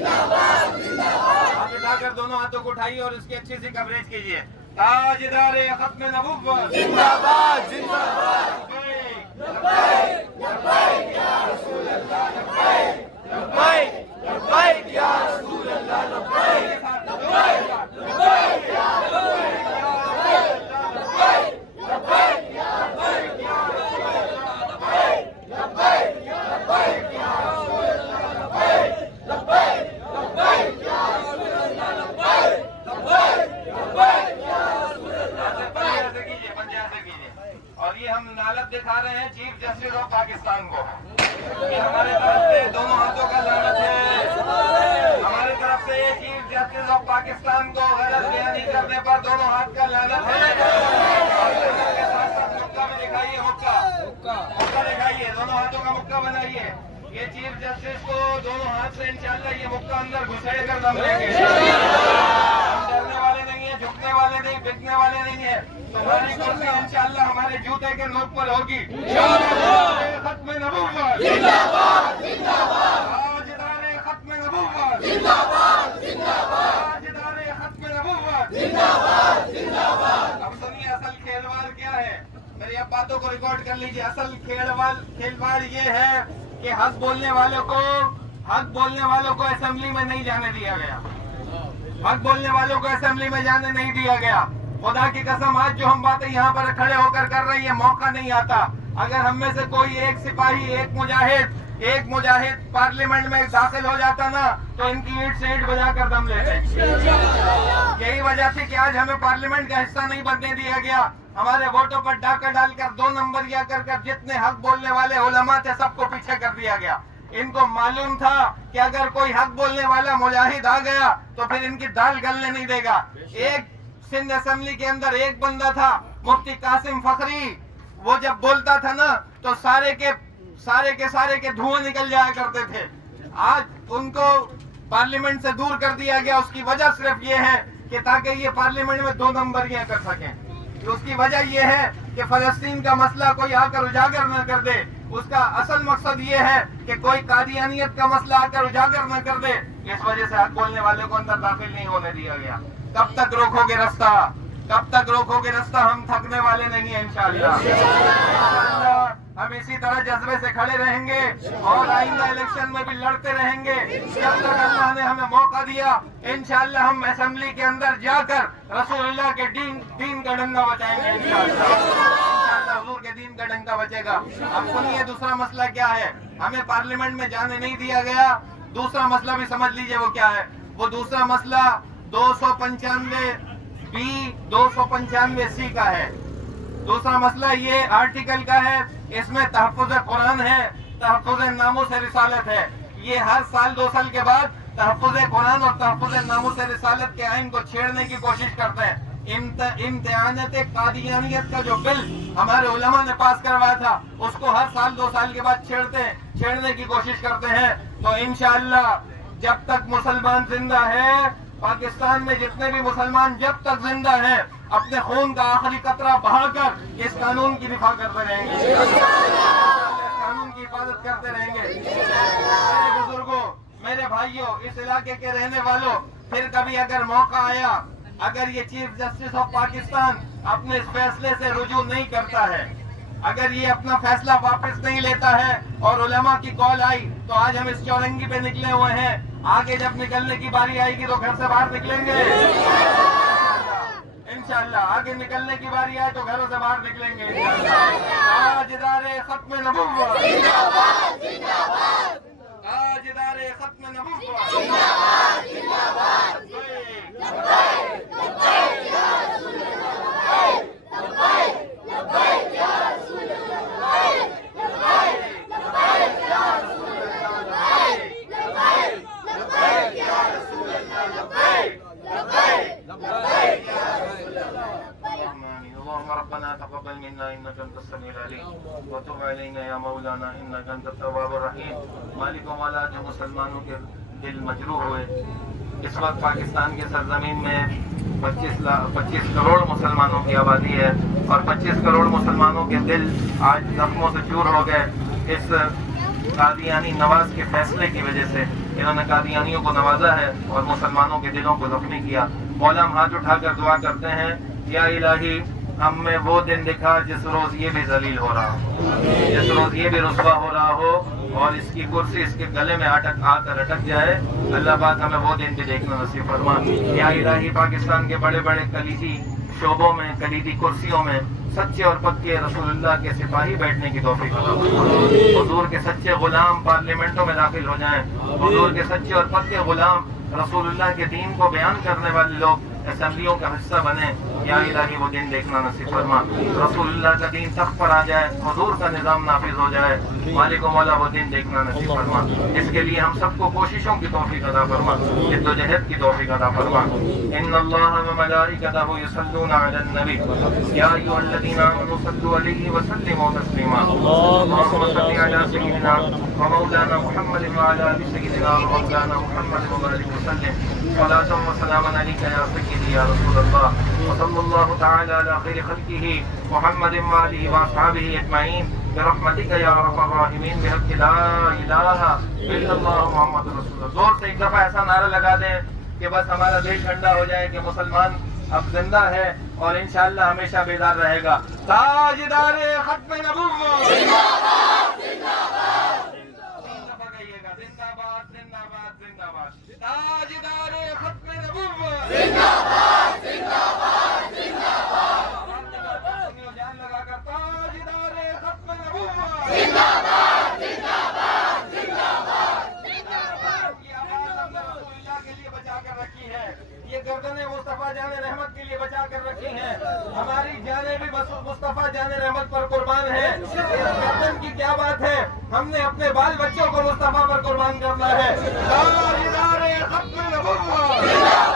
हाथ उठाकर दोनों हाथों को उठाइए और इसकी अच्छी सी कवरेज कीजिए। ताजदार खत्म नबुव्वत जिंदाबाद जिंदाबाद। लब्बैक लब्बैक या रसूल अल्लाह लब्बैक लब्बैक लब्बैक या रसूल अल्लाह लब्बैक लब्बैक लब्बैक या रसूल अल्लाह लब्बैक लब्बैक या लब्बैक या रसूल अल्लाह लब्बैक लब्बैक लब्बैक या रसूल अल्लाह लब्बैक लब्बैक लब्बैक या रसूल अल्लाह लब्बैक लब्बैक लब्बैक या रसूल अल्लाह लब्बैक। ऐसे कीजिए, पंजे ऐसे कीजिए। और ये हम लानत दिखा रहे हैं चीफ जस्टिस ऑफ पाकिस्तान को। ये हमारे तरफ से दोनों हाथों का लानत है। हमारी तरफ से ये चीफ जस्टिस ऑफ पाकिस्तान को गलत बयानी करने पर दोनों हाथ का लानत है। और लानत के साथ साथ मुक्का भी दिखाइए, मुक्का दिखाइए, दोनों हाथों का मुक्का बनाइए। ये चीफ जस्टिस को दोनों हाथ से इंशाल्लाह ये मुक्का अंदर घुसेड़ कर दम लेंगे। हम डरने वाले नहीं है, झुकने वाले नहीं, बिकने वाले नहीं है। तुम्हारी कुर्सी इंशाल्लाह हमारे जूते के नोक पर होगी। खत्म नबुव्वत जिंदाबाद जिंदाबाद ताजदार खत्म नबुव्वत जिंदाबाद जिंदाबाद ताजदार खत्म नबुव्वत जिंदाबाद जिंदाबाद। अब सुनिए असल खेलवाड़ क्या है, मेरी अब बातों को रिकॉर्ड कर लीजिए। असल खेलवाड़ ये है कि हक बोलने वालों को असेंबली में नहीं जाने दिया गया। हक बोलने वालों को असेंबली में जाने नहीं दिया गया। खुदा की कसम आज जो हम बातें यहाँ पर खड़े होकर कर रहे हैं, मौका नहीं आता। अगर हम में से कोई एक सिपाही, एक मुजाहिद पार्लियामेंट में दाखिल हो जाता ना, तो इनकी ईंट से ईंट बजाकर दम लेते। यही वजह थी कि आज हमें पार्लियामेंट का हिस्सा नहीं बनने दिया गया। हमारे वोटों पर डाका डालकर 2 नंबरिया कर जितने हक बोलने वाले उलमा थे सबको पीछे कर दिया गया। इनको मालूम था कि अगर कोई हक बोलने वाला मुजाहिद आ गया तो फिर इनकी दाल गलने नहीं देगा। एक सिंध असेंबली के अंदर एक बंदा था, मुफ्ती कासिम फखरी, वो जब बोलता था ना तो सारे के धुआं निकल जाया करते थे। आज उनको पार्लियामेंट से दूर कर दिया गया। उसकी वजह सिर्फ ये है कि ताकि ये पार्लियामेंट में 2 नंबरियां कर सकें। उसकी वजह ये है कि फलस्तीन का मसला कोई आकर उजागर न कर दे। उसका असल मकसद ये है कि कोई कादियानियत का मसला आकर उजागर न कर दे। इस वजह से हक बोलने वाले को अंदर दाखिल नहीं होने दिया गया। कब तक रोकोगे रास्ता? हम थकने वाले नहीं हैं इंशाअल्लाह। हम इसी तरह जज्बे से खड़े रहेंगे और आइंदा इलेक्शन में भी लड़ते रहेंगे जब तक अल्लाह ने हमें मौका दिया। इंशाअल्लाह हम असेंबली के अंदर जाकर रसूलुल्लाह के दीन का डंडा बचाएंगे इंशाअल्लाह। हुजूर के दीन का डंडा बचेगा। अब सुनिए दूसरा मसला क्या है। हमें पार्लियामेंट में जाने नहीं दिया गया। दूसरा मसला भी समझ लीजिए वो क्या है। वो दूसरा मसला 295C का है। दूसरा मसला ये आर्टिकल का है। इसमें तहफ़्फ़ुज़ कुरान है, तहफ़्फ़ुज़ नामूस रिसालत है। ये हर साल 2 साल के बाद तहफ़्फ़ुज़ कुरान और तहफ़्फ़ुज़ नामूस रिसालत के आइन को छेड़ने की कोशिश करते हैं। इम्तिहानात कादियानियत का जो बिल हमारे उलमा ने पास करवाया था, उसको हर साल 2 साल के बाद छेड़ने की कोशिश करते हैं। तो इंशाअल्लाह जब तक मुसलमान जिंदा है, पाकिस्तान में जितने भी मुसलमान जब तक जिंदा हैं, अपने खून का आखिरी कतरा बहाकर इस कानून की दिफा करते रहेंगे, इस कानून की हिफाजत करते रहेंगे। मेरे बुजुर्गों, मेरे भाइयों, इस इलाके के रहने वालों, फिर कभी अगर मौका आया, अगर ये चीफ जस्टिस ऑफ पाकिस्तान अपने इस फैसले से रुजू नहीं करता है, अगर ये अपना फैसला वापस नहीं लेता है और उलमा की कॉल आई, तो आज हम इस चौरंगी पे निकले हुए हैं। आगे जब निकलने की बारी आएगी तो घर से बाहर निकलेंगे इंशाअल्लाह। आगे निकलने की बारी आए तो घरों से बाहर निकलेंगे इंशाअल्लाह। ताजदार खत्म नबुव्वत जिंदाबाद जिंदाबाद ताजदार खत्म नबुव्वत जिंदाबाद जिंदाबाद। लब्बैक लब्बैक या रसूल अल्लाह लब्बैक लब्बैक या रसूल अल्लाह लब्बैक लब्बैक या रसूल अल्लाह लब्बैक लब्बैक या रसूल अल्लाह लब्बैक लब्बैक लब्बैक या रसूल अल्लाह। اللهم ربنا تقبل منا انك انت السميع العليم وتب علينا या मौलाना انك انت التواب الرحيم। मालिक व मौला, जो मुसलमानों के दिल मजरूह हुए, इस वक्त पाकिस्तान की सरजमीन में 25 करोड़ मुसलमानों की आबादी है और 25 करोड़ मुसलमानों के दिल आज जख्मों से चूर हो गए। इस قادیانی نواز کے فیصلے کی وجہ سے انہوں نے قادیانیوں کو نوازا ہے اور مسلمانوں کے دلوں کو زخمی کیا. مولا ہم ہاتھ اٹھا کر دعا کرتے ہیں یا الہی ہم میں وہ دن دکھا جس روز یہ بھی ذلیل ہو رہا ہو, جس روز یہ بھی رسوا ہو رہا ہو اور اس کی کرسی اس کے گلے میں آ کر اٹک جائے. اللہ پاک ہمیں وہ دن بھی دیکھنا نصیب فرما. یا الہی پاکستان کے بڑے بڑے کلیدی شعبوں میں, کلیدی کرسیوں میں سچے اور پکے رسول اللہ کے سپاہی بیٹھنے کی توفیق عطا فرما. حضور کے سچے غلام پارلیمنٹوں میں داخل ہو جائیں. حضور کے سچے اور پکے غلام رسول اللہ کے دین کو بیان کرنے والے لوگ اسمبلیوں کا حصہ بنے. یا الہی وہ دن دیکھنا نصیب فرما. رسول اللہ کا دین تخت پر آ جائے, حضور کا نظام نافذ ہو جائے. مالک و مولا وہ دن دیکھنا نصیب فرما. اس کے لیے ہم سب کو کوششوں کی توفیق عطا فرما, جد و جہد کی توفیق عطا فرما. ان اللہ و ملائکتہ یصلون علی النبی یا ایھا الذین آمنوا صلوا علیہ وسلموا تسلیما. اللهم صل علی سیدنا و مولانا محمد وعلی آل سیدنا و مولانا محمد وبارک وسلم. صلاۃ و سلام علیک یا سیدی یا رسول اللہ. وصلی اللہ تعالی علی خیر خلقہ محمد وآلہ واصحابہ اجمعین برحمتک یا ارحم الراحمین بحق لا الہ الا اللہ محمد رسول اللہ. زور سے ایک دفعہ ایسا نعرہ لگا دیں کہ بس ہمارا دل ٹھنڈا ہو جائے کہ مسلمان اب زندہ ہے اور انشاءاللہ ہمیشہ بیدار رہے گا. تاجدار ختم نبوت زندہ باد, زندہ باد. تین دفعہ کہیے گا زندہ باد, زندہ باد, زندہ باد. تاجدار ختم نبوت زندہ باد, زندہ باد, زندہ باد. جان لگا کر تاجدار ختم نبوت زندہ باد, زندہ باد, زندہ باد, زندہ باد. یہ آواز ہم نے رسول اللہ کے لیے بچا کر رکھی ہے, یہ گردنیں مصطفیٰ جان رحمت کے لیے بچا کر رکھی ہیں. ہماری جانیں بھی مصطفیٰ جان رحمت پر قربان ہیں. گردن کی کیا بات ہے, ہم نے اپنے بال بچوں کو مصطفیٰ پر قربان کرنا ہے. تاجدار ختم نبوت